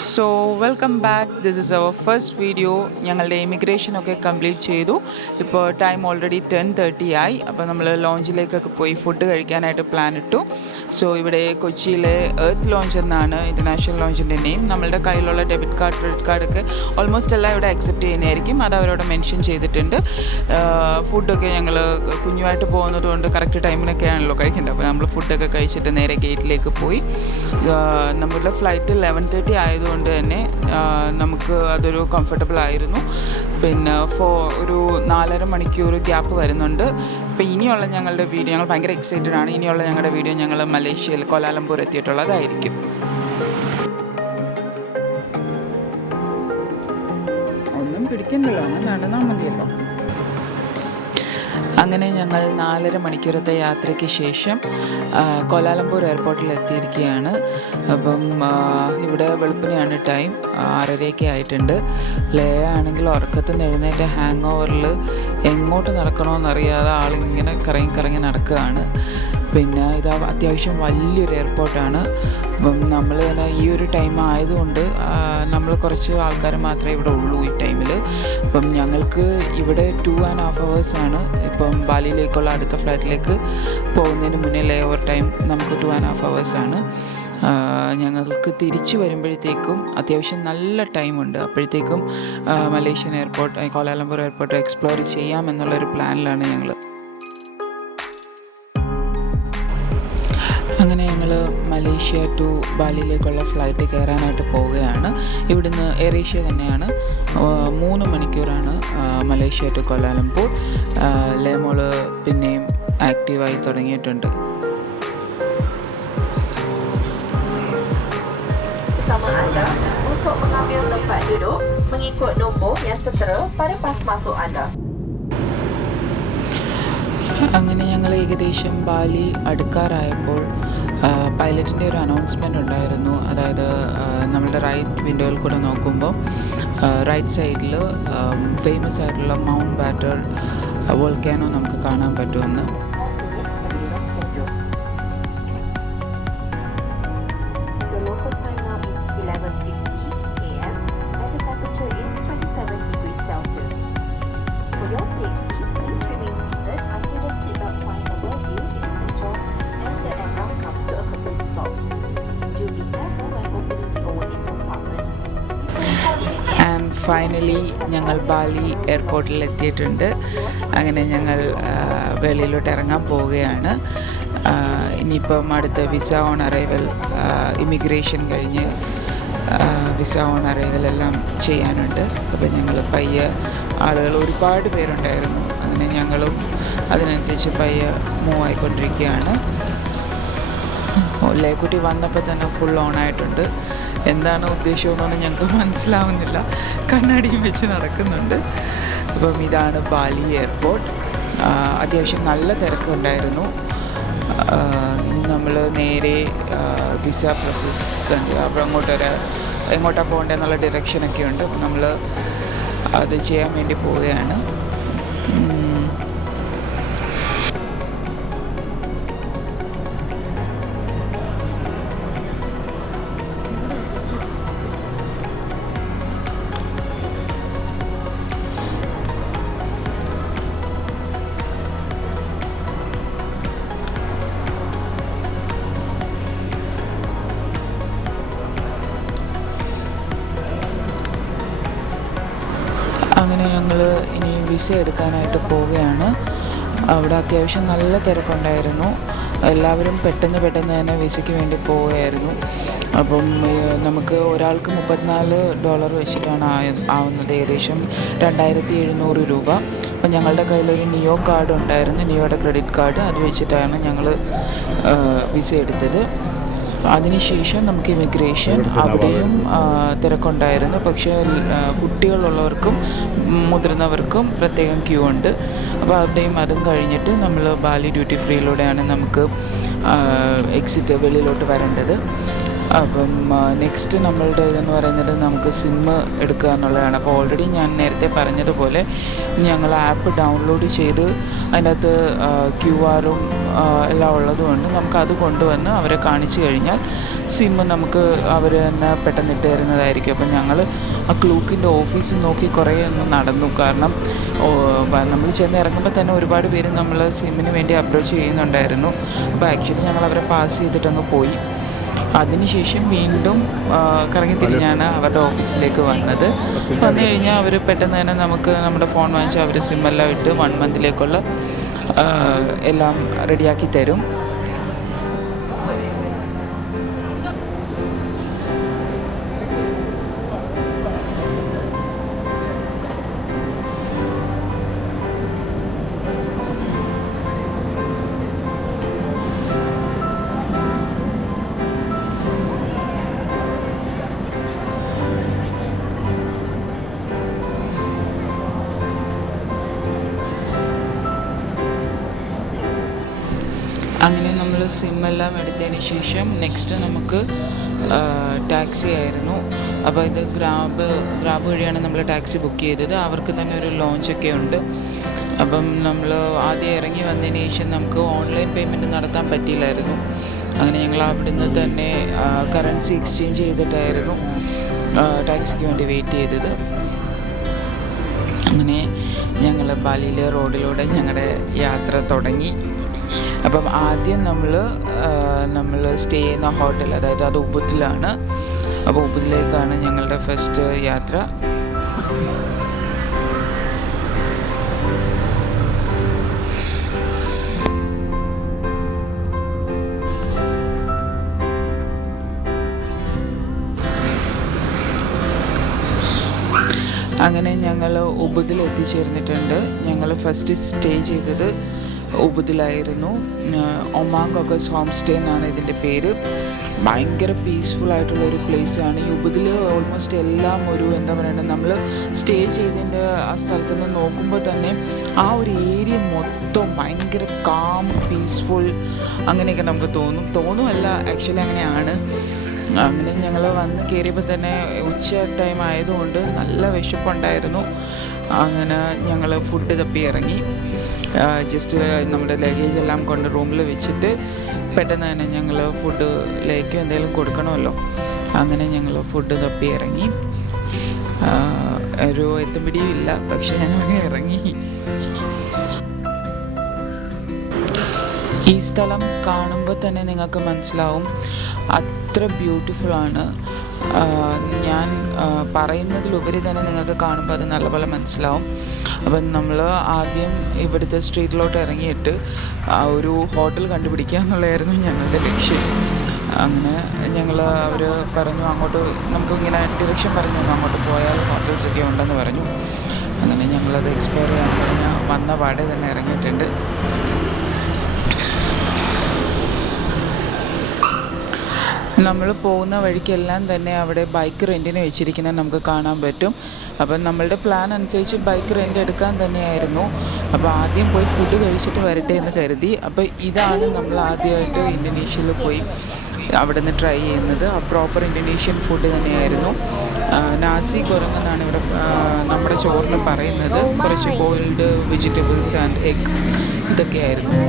So welcome back. This is our first video. ഞങ്ങളുടെ immigration ഒക്കെ complete ചെയ്തു. ഇപ്പോൾ ടൈം ഓൾറെഡി 10:30 ആയി. അപ്പോൾ നമ്മൾ ലോഞ്ചിലേക്കൊക്കെ പോയി ഫുഡ് കഴിക്കാനായിട്ട് പ്ലാൻ ഇട്ടു. സോ ഇവിടെ കൊച്ചിയിലെ എർത്ത് ലോഞ്ച് എന്നാണ് ഇൻ്റർനാഷണൽ ലോഞ്ചിൻ്റെ നെയിം. നമ്മളുടെ കയ്യിലുള്ള ഡെബിറ്റ് കാർഡ്, ക്രെഡിറ്റ് കാർഡൊക്കെ ഓൾമോസ്റ്റ് എല്ലാം ഇവിടെ അക്സെപ്റ്റ് ചെയ്യുന്നതായിരിക്കും. അത് അവരോട് മെൻഷൻ ചെയ്തിട്ടുണ്ട്. ഫുഡൊക്കെ ഞങ്ങൾ കുഞ്ഞുമായിട്ട് പോകുന്നത് കൊണ്ട് കറക്റ്റ് ടൈമിനൊക്കെയാണല്ലോ കഴിക്കേണ്ടത്. അപ്പോൾ നമ്മൾ ഫുഡൊക്കെ കഴിച്ചിട്ട് നേരെ ഗേറ്റിലേക്ക് പോയി. നമ്മളുടെ ഫ്ലൈറ്റ് 11:30 ആയതുകൊണ്ട് തന്നെ നമുക്ക് അതൊരു കംഫർട്ടബിൾ ആയിരുന്നു. പിന്നെ ഒരു 4.5 മണിക്കൂർ ഗ്യാപ്പ് വരുന്നുണ്ട്. ഇപ്പോൾ ഇനിയുള്ള ഞങ്ങളുടെ വീഡിയോ, ഞങ്ങൾ ഭയങ്കര എക്സൈറ്റഡ് ആണ്. ഇനിയുള്ള ഞങ്ങളുടെ വീഡിയോ ഞങ്ങൾ മലേഷ്യയിൽ കോലാലംപൂർ എത്തിയിട്ടുള്ളതായിരിക്കും. ഒന്നും പിടിക്കണ്ടല്ലോ, അങ്ങ് നടന്നാൽ മതിയല്ലോ. അങ്ങനെ ഞങ്ങൾ 4.5 മണിക്കൂറത്തെ യാത്രയ്ക്ക് ശേഷം കോലാലംപൂർ എയർപോർട്ടിൽ എത്തിയിരിക്കുകയാണ്. അപ്പം ഇവിടെ വെളുപ്പിനെയാണ് ടൈം, 6:30 ആയിട്ടുണ്ട്. ലേ ആണെങ്കിൽ ഉറക്കത്തിൽ നിന്ന് എഴുന്നേറ്റ് ഹാങ് ഓവറിൽ എങ്ങോട്ട് നടക്കണമെന്നറിയാതെ ആളിങ്ങനെ കറങ്ങി നടക്കുകയാണ്. പിന്നെ ഇത് അത്യാവശ്യം വലിയൊരു എയർപോർട്ടാണ്. അപ്പം നമ്മൾ തന്നെ ഈ ഒരു ടൈം ആയതുകൊണ്ട് നമ്മൾ കുറച്ച് ആൾക്കാർ മാത്രമേ ഇവിടെ ഉള്ളൂ ഈ ടൈമിൽ. അപ്പം ഞങ്ങൾക്ക് ഇവിടെ 2.5 hours ആണ്. ഇപ്പം ബാലിയിലേക്കുള്ള അടുത്ത ഫ്ലൈറ്റിലേക്ക് പോകുന്നതിന് മുന്നേ ലേ ഓവർ ടൈം നമുക്ക് 2.5 hours ആണ്. ഞങ്ങൾക്ക് തിരിച്ചു വരുമ്പോഴത്തേക്കും അത്യാവശ്യം നല്ല ടൈമുണ്ട്. അപ്പോഴത്തേക്കും Malaysian airport, Kuala Lumpur airport explore ചെയ്യാമെന്നുള്ളൊരു പ്ലാനിലാണ് ഞങ്ങൾ. അങ്ങനെ ഞങ്ങൾ മലേഷ്യ ടു ബാലിയിലേക്കുള്ള ഫ്ലൈറ്റ് കയറാനായിട്ട് പോവുകയാണ്. ഇവിടുന്ന് എയർ ഏഷ്യ തന്നെയാണ്. 3 മണിക്കൂറാണ് മലേഷ്യ ടു കോലാലംപൂർ. ലേമോള് പിന്നെയും ആക്റ്റീവായി തുടങ്ങിയിട്ടുണ്ട്. Sama anda untuk mengambil tempat duduk mengikut nombor yang tertera pada pas masuk anda. അങ്ങനെ ഞങ്ങൾ ഏകദേശം ബാലി അടുക്കാറായപ്പോൾ പൈലറ്റിൻ്റെ ഒരു അനൗൺസ്മെൻ്റ് ഉണ്ടായിരുന്നു. അതായത് നമ്മളുടെ റൈറ്റ് വിൻഡോയിൽ കൂടെ നോക്കുമ്പോൾ റൈറ്റ് സൈഡിൽ ഫേമസ് ആയിട്ടുള്ള മൗണ്ട് ബാറ്റർ വോൾക്കാനോ നമുക്ക് കാണാൻ പറ്റുമെന്ന്. ഫൈനലി ഞങ്ങൾ ബാലി എയർപോർട്ടിൽ എത്തിയിട്ടുണ്ട്. അങ്ങനെ ഞങ്ങൾ വെളിയിലോട്ട് ഇറങ്ങാൻ പോവുകയാണ്. ഇനിയിപ്പം അടുത്ത വിസ ഓൺ അറൈവൽ, ഇമിഗ്രേഷൻ കഴിഞ്ഞ് വിസ ഓൺ അറൈവൽ എല്ലാം ചെയ്യാനുണ്ട്. അപ്പോൾ ഞങ്ങൾ പയ്യെ, ആളുകൾ ഒരുപാട് പേരുണ്ടായിരുന്നു. അങ്ങനെ ഞങ്ങളും അതിനനുസരിച്ച് പയ്യെ മൂവ് ആയിക്കൊണ്ടിരിക്കുകയാണ്. ലേക്കുട്ടി വന്നപ്പോൾ തന്നെ ഫുൾ ഓണായിട്ടുണ്ട്. എന്താണ് ഉദ്ദേശമെന്നൊന്നും ഞങ്ങൾക്ക് മനസ്സിലാവുന്നില്ല. കണ്ണാടിയും വെച്ച് നടക്കുന്നുണ്ട്. അപ്പം ഇതാണ് ബാലി എയർപോർട്ട്. അത്യാവശ്യം നല്ല തിരക്കുണ്ടായിരുന്നു. ഇനി നമ്മൾ നേരെ വിസ പ്രോസസ് ഉണ്ട്. അപ്പോൾ എങ്ങോട്ടാണ് പോകേണ്ടതെന്നുള്ള ഡിറക്ഷനൊക്കെ ഉണ്ട്. അപ്പം നമ്മൾ അത് ചെയ്യാൻ വേണ്ടി പോവുകയാണ്. അങ്ങനെ ഞങ്ങൾ ഇനി വിസ എടുക്കാനായിട്ട് പോവുകയാണ്. അവിടെ അത്യാവശ്യം നല്ല തിരക്കുണ്ടായിരുന്നു. എല്ലാവരും പെട്ടെന്ന് തന്നെ വിസയ്ക്ക് വേണ്ടി പോവുകയായിരുന്നു. അപ്പം നമുക്ക് ഒരാൾക്ക് $34 വെച്ചിട്ടാണ് ആവുന്നത്, ഏകദേശം 2,700 രൂപ. അപ്പം ഞങ്ങളുടെ കയ്യിലൊരു നിയോ കാർഡ് ഉണ്ടായിരുന്നു, നിയോയുടെ ക്രെഡിറ്റ് കാർഡ്. അത് വെച്ചിട്ടാണ് ഞങ്ങൾ വിസ എടുത്തത്. അതിനുശേഷം നമുക്ക് ഇമിഗ്രേഷൻ, അവിടെയും തിരക്കുണ്ടായിരുന്നു. പക്ഷേ കുട്ടികളുള്ളവർക്കും മുതിർന്നവർക്കും പ്രത്യേകം ക്യൂ ഉണ്ട്. അപ്പോൾ അവിടെയും അതും കഴിഞ്ഞിട്ട് നമ്മൾ ബാലി ഡ്യൂട്ടി ഫ്രീയിലൂടെയാണ് നമുക്ക് എക്സിറ്റ് വെളിയിലോട്ട് വരേണ്ടത്. അപ്പം നെക്സ്റ്റ് നമ്മളുടെ ഇതെന്ന് പറയുന്നത് നമുക്ക് സിമ്മ് എടുക്കുക എന്നുള്ളതാണ്. അപ്പോൾ ഓൾറെഡി ഞാൻ നേരത്തെ പറഞ്ഞതുപോലെ ഞങ്ങൾ ആപ്പ് ഡൗൺലോഡ് ചെയ്ത് അതിനകത്ത് QR-ഉം എല്ലാം ഉള്ളതുകൊണ്ട് നമുക്കത് കൊണ്ടുവന്ന് അവരെ കാണിച്ചു കഴിഞ്ഞാൽ സിമ്മ് നമുക്ക് അവർ തന്നെ പെട്ടെന്ന് ഇട്ട് തരുന്നതായിരിക്കും. അപ്പം ഞങ്ങൾ ആ ക്ലൂക്കിൻ്റെ ഓഫീസ് നോക്കി കുറേ ഒന്ന് നടന്നു. കാരണം നമ്മൾ ചെന്ന് ഇറങ്ങുമ്പോൾ തന്നെ ഒരുപാട് പേര് നമ്മൾ സിമ്മിന് വേണ്ടി അപ്രോച്ച് ചെയ്യുന്നുണ്ടായിരുന്നു. അപ്പോൾ ആക്ച്വലി ഞങ്ങൾ അവരെ പാസ് ചെയ്തിട്ടങ്ങ് പോയി. അതിനുശേഷം വീണ്ടും കറങ്ങിത്തിരിഞ്ഞാണ് അവരുടെ ഓഫീസിലേക്ക് വന്നത്. വന്നു കഴിഞ്ഞാൽ അവർ പെട്ടെന്ന് തന്നെ നമുക്ക് നമ്മുടെ ഫോൺ വാങ്ങിച്ച് അവർ സിമ്മെല്ലാം ഇട്ട് 1 മന്തിലേക്കുള്ള എല്ലാം റെഡിയാക്കി തരും. അങ്ങനെ നമ്മൾ സിമ്മെല്ലാം എടുത്തതിന് ശേഷം നെക്സ്റ്റ് നമുക്ക് ടാക്സി ആയിരുന്നു. അപ്പോൾ ഇത് ഗ്രാബ് വഴിയാണ് നമ്മൾ ടാക്സി ബുക്ക് ചെയ്തത്. അവർക്ക് തന്നെ ഒരു ലോഞ്ചൊക്കെ ഉണ്ട്. അപ്പം നമ്മൾ ആദ്യം ഇറങ്ങി വന്നതിന് ശേഷം നമുക്ക് ഓൺലൈൻ പേയ്മെൻറ്റ് നടത്താൻ പറ്റിയില്ലായിരുന്നു. അങ്ങനെ ഞങ്ങൾ അവിടുന്ന് തന്നെ കറൻസി എക്സ്ചേഞ്ച് ചെയ്തിട്ടായിരുന്നു ടാക്സിക്ക് വേണ്ടി വെയിറ്റ് ചെയ്തത്. അങ്ങനെ ഞങ്ങൾ ബാലിയിലെ റോഡിലൂടെ ഞങ്ങളുടെ യാത്ര തുടങ്ങി. അപ്പം ആദ്യം നമ്മൾ സ്റ്റേ ചെയ്യുന്ന ഹോട്ടൽ, അതായത് അത് ഉബുദിലാണ്. അപ്പോൾ ഉബുദിലേക്കാണ് ഞങ്ങളുടെ ഫസ്റ്റ് യാത്ര. അങ്ങനെ ഞങ്ങൾ ഉബുദിൽ എത്തിച്ചേർന്നിട്ടുണ്ട്. ഞങ്ങൾ ഫസ്റ്റ് സ്റ്റേ ചെയ്തത് ഉബുദിലായിരുന്നു. ഒമാങ് കോക്കസ് ഹോം സ്റ്റേ എന്നാണ് ഇതിൻ്റെ പേര്. ഭയങ്കര പീസ്ഫുള്ളായിട്ടുള്ളൊരു പ്ലേസാണ്. ഈ ഉബുദിൽ ഓൾമോസ്റ്റ് എല്ലാം ഒരു എന്താ പറയുക, നമ്മൾ സ്റ്റേ ചെയ്തതിൻ്റെ ആ സ്ഥലത്ത് നിന്ന് നോക്കുമ്പോൾ തന്നെ ആ ഒരു ഏരിയ മൊത്തം ഭയങ്കര കാം, പീസ്ഫുൾ അങ്ങനെയൊക്കെ നമുക്ക് തോന്നുമല്ല, ആക്ച്വലി അങ്ങനെയാണ്. അങ്ങനെ ഞങ്ങൾ വന്ന് കയറിയപ്പോൾ തന്നെ ഉച്ച ടൈം ആയതുകൊണ്ട് നല്ല വിശപ്പുണ്ടായിരുന്നു. അങ്ങനെ ഞങ്ങൾ ഫുഡ് തപ്പി ഇറങ്ങി. ജസ്റ്റ് നമ്മുടെ ലഗേജ് എല്ലാം കൊണ്ട് റൂമിൽ വെച്ചിട്ട് പെട്ടെന്ന് തന്നെ ഞങ്ങൾ ഫുഡിലേക്ക് എന്തെങ്കിലും കൊടുക്കണമല്ലോ. അങ്ങനെ ഞങ്ങൾ ഫുഡ് തപ്പി ഇറങ്ങി. ഒരു എത്തുപിടിയും ഇല്ല, പക്ഷെ ഞങ്ങൾ ഇറങ്ങി. ഈ സ്ഥലം കാണുമ്പോൾ തന്നെ നിങ്ങൾക്ക് മനസ്സിലാവും അത്ര ബ്യൂട്ടിഫുള്ളാണ്. ഞാൻ പറയുന്നതിലുപരി തന്നെ നിങ്ങൾക്ക് കാണുമ്പോൾ അത് നല്ലപോലെ മനസ്സിലാവും. അപ്പം നമ്മൾ ആദ്യം ഇവിടുത്തെ സ്ട്രീറ്റിലോട്ട് ഇറങ്ങിയിട്ട് ഒരു ഹോട്ടൽ കണ്ടുപിടിക്കുക എന്നുള്ളതായിരുന്നു ഞങ്ങളുടെ ലക്ഷ്യം. അങ്ങനെ അവർ പറഞ്ഞു അങ്ങോട്ട് നമുക്കിങ്ങനെ ഡിറക്ഷൻ പറഞ്ഞു തന്നു, അങ്ങോട്ട് പോയാൽ ഹോട്ടൽസൊക്കെ ഉണ്ടെന്ന് പറഞ്ഞു. അങ്ങനെ ഞങ്ങളത് എക്സ്പ്ലോർ ചെയ്യാൻ പറഞ്ഞാൽ വന്ന പാടെ തന്നെ ഇറങ്ങിയിട്ടുണ്ട്. നമ്മൾ പോകുന്ന വഴിക്കെല്ലാം തന്നെ അവിടെ ബൈക്ക് റെൻറ്റിന് വെച്ചിരിക്കുന്നത് നമുക്ക് കാണാൻ പറ്റും. അപ്പം നമ്മളുടെ പ്ലാൻ അനുസരിച്ച് ബൈക്ക് റെൻ്റ് എടുക്കാൻ തന്നെയായിരുന്നു. അപ്പോൾ ആദ്യം പോയി ഫുഡ് കഴിച്ചിട്ട് വരട്ടെ എന്ന് കരുതി. അപ്പോൾ ഇതാണ് നമ്മൾ ആദ്യമായിട്ട് ഇന്തോനേഷ്യയിൽ പോയി അവിടെ നിന്ന് ട്രൈ ചെയ്യുന്നത്. ആ പ്രോപ്പർ ഇന്തോനേഷ്യൻ ഫുഡ് തന്നെയായിരുന്നു. നാസി ഗോറങ് എന്നാണ് ഇവിടെ നമ്മുടെ ചോറിന് പറയുന്നത്. കുറച്ച് ബോയിൽഡ് വെജിറ്റബിൾസ് ആൻഡ് എഗ് ഇതൊക്കെയായിരുന്നു.